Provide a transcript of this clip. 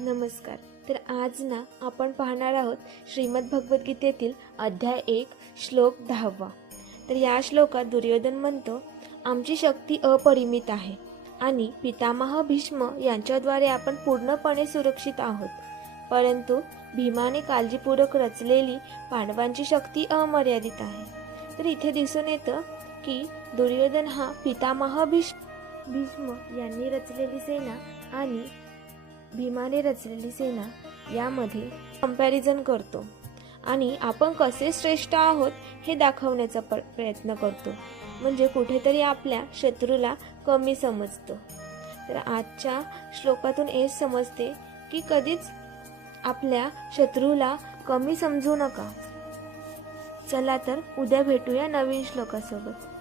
नमस्कार. तर आज आपण पाहणार आहोत श्रीमद भगवद्गीतेतील अध्याय 1 श्लोक 10. तर या श्लोकात दुर्योधन म्हणतो, आमची शक्ती अपरिमित आहे आणि पितामह भीष्म यांच्याद्वारे आपण पूर्णपणे सुरक्षित आहोत. परंतु भीमाने काळजीपूर्वक रचलेली पांडवांची शक्ती अमर्यादित आहे. तर इथे दिसून येतं की दुर्योधन हा पितामह भीष्म यांनी रचलेली सेना आणि भीमाने रचलेली सेना यामध्ये कंपॅरिझन करतो आणि आपण कसे श्रेष्ठ आहोत हे दाखवण्याचा प्रयत्न करतो. म्हणजे कुठेतरी आपल्या शत्रूला कमी समजतो. तर आजच्या श्लोकातून हे समजते की कधीच आपल्या शत्रूला कमी समजू नका. चला तर उद्या भेटूया नवीन श्लोकासोबत.